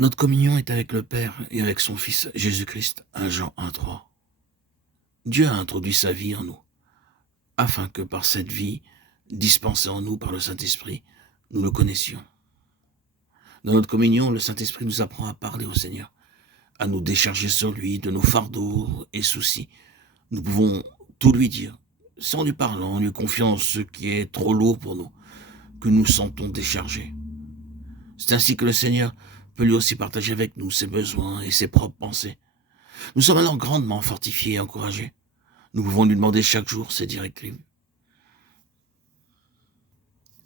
Notre communion est avec le Père et avec son Fils Jésus-Christ, 1 Jean 1,3. Dieu a introduit sa vie en nous, afin que par cette vie, dispensée en nous par le Saint-Esprit, nous le connaissions. Dans notre communion, le Saint-Esprit nous apprend à parler au Seigneur, à nous décharger sur lui de nos fardeaux et soucis. Nous pouvons tout lui dire, sans lui parler, en lui confiant ce qui est trop lourd pour nous, que nous sentons déchargés. C'est ainsi que le Seigneur peut lui aussi partager avec nous ses besoins et ses propres pensées. Nous sommes alors grandement fortifiés et encouragés. Nous pouvons lui demander chaque jour ses directives,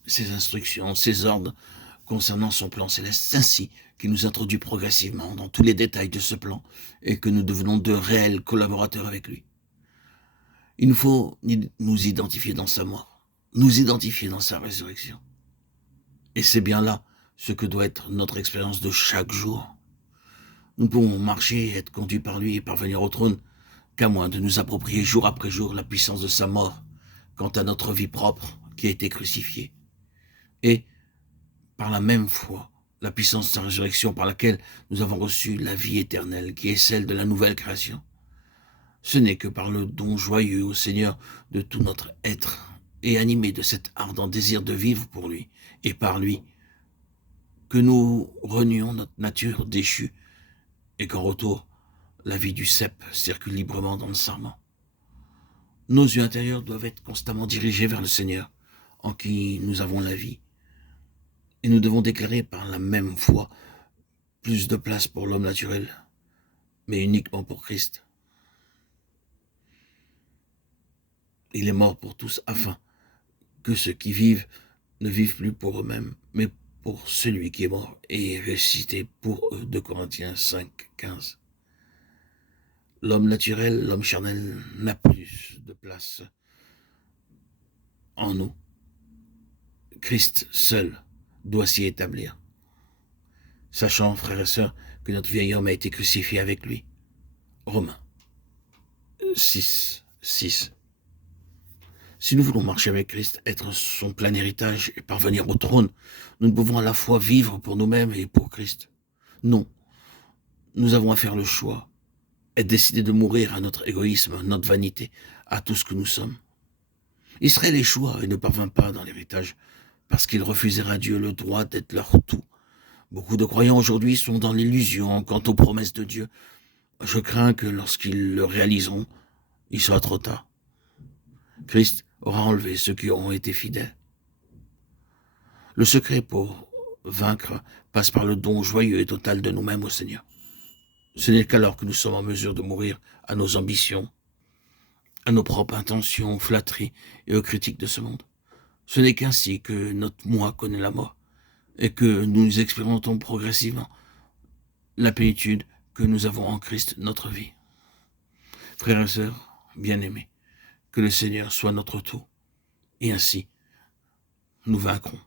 ses instructions, ses ordres concernant son plan céleste. C'est ainsi qu'il nous introduit progressivement dans tous les détails de ce plan et que nous devenons de réels collaborateurs avec lui. Il nous faut nous identifier dans sa mort, nous identifier dans sa résurrection. Et c'est bien là ce que doit être notre expérience de chaque jour. Nous pouvons marcher, être conduits par lui et parvenir au trône qu'à moins de nous approprier jour après jour la puissance de sa mort quant à notre vie propre qui a été crucifiée. Et, par la même foi, la puissance de sa résurrection par laquelle nous avons reçu la vie éternelle qui est celle de la nouvelle création. Ce n'est que par le don joyeux au Seigneur de tout notre être et animé de cet ardent désir de vivre pour lui et par lui que nous renions notre nature déchue et qu'en retour, la vie du cep circule librement dans le sarment. Nos yeux intérieurs doivent être constamment dirigés vers le Seigneur, en qui nous avons la vie. Et nous devons déclarer par la même foi plus de place pour l'homme naturel, mais uniquement pour Christ. Il est mort pour tous afin que ceux qui vivent ne vivent plus pour eux-mêmes, mais pour celui qui est mort et est ressuscité pour eux. 2 Corinthiens 5, 15. L'homme naturel, l'homme charnel n'a plus de place en nous. Christ seul doit s'y établir. Sachant, frères et sœurs, que notre vieil homme a été crucifié avec lui. Romains 6, 6. Si nous voulons marcher avec Christ, être son plein héritage et parvenir au trône, nous ne pouvons à la fois vivre pour nous-mêmes et pour Christ. Non, nous avons à faire le choix et décider de mourir à notre égoïsme, à notre vanité, à tout ce que nous sommes. Israël échoua et ne parvint pas dans l'héritage parce qu'ils refusèrent à Dieu le droit d'être leur tout. Beaucoup de croyants aujourd'hui sont dans l'illusion quant aux promesses de Dieu. Je crains que lorsqu'ils le réaliseront, il sera trop tard. Christ aura enlevé ceux qui auront été fidèles. Le secret pour vaincre passe par le don joyeux et total de nous-mêmes au Seigneur. Ce n'est qu'alors que nous sommes en mesure de mourir à nos ambitions, à nos propres intentions, flatteries et aux critiques de ce monde. Ce n'est qu'ainsi que notre moi connaît la mort et que nous expérimentons progressivement la plénitude que nous avons en Christ, notre vie. Frères et sœurs, bien-aimés, que le Seigneur soit notre tout, et ainsi nous vaincrons.